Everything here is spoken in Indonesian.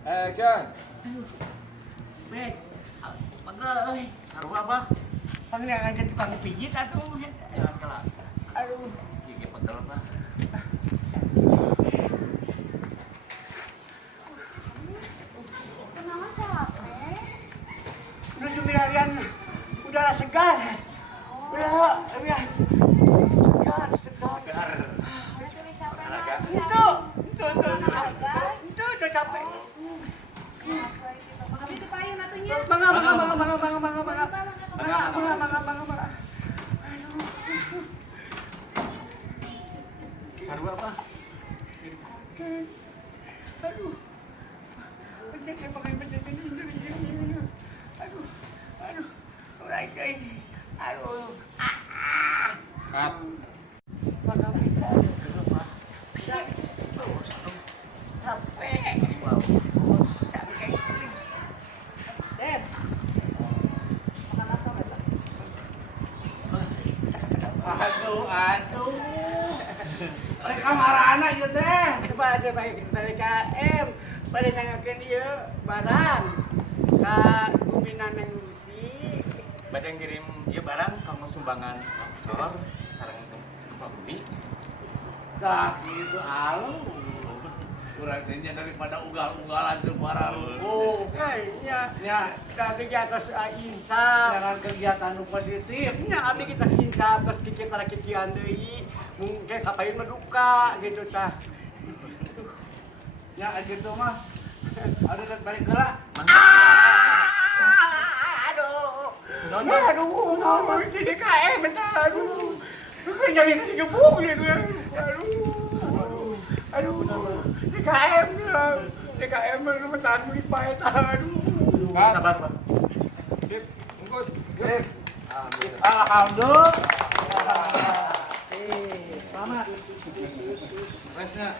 Action. Bek, pegel euy. Sarua apa? Panggilan ke tukang pijit atuh. Ya kalah. Aduh, gigi pegel mah. Kenapa capek? Udah seharian udara segar. Udah segar. Udah capek lagi. Itu capek. Abi teu payun atunya. Bangga. Sarua apa? Aduh. Saya pakai baju ini. Aduh. Udah ini. Aduh. Cut. Capek. Dad. Aduh. Mereka marah anak gitu teh. Pada baik dari KM, pada nyangakeun ieu barang. Ka guminan yang Lucy. Badang kirim ieu barang kanggo sumbangan longsor sareng Pak Budi. Tah gitu halu. Kurang tanya daripada ugal-ugalan tuh para ruko. Nya tapi kita insya. Jangan kegiatan nu positif. Nya abdi kita insya terus kita lagi kikian deui. Mungkin kapain meduka gitu tah. Ya gitu mah. Aduh lihat balik gerak. Aduh, si DKM bentar, aduh. Lu kan jadi digebuk ya gue. Aduh, DKM lu bentar beli pahit, aduh. Sabar, Pak. Dip, bungkus. Dip. Alhamdulillah. Selamat. Resnya.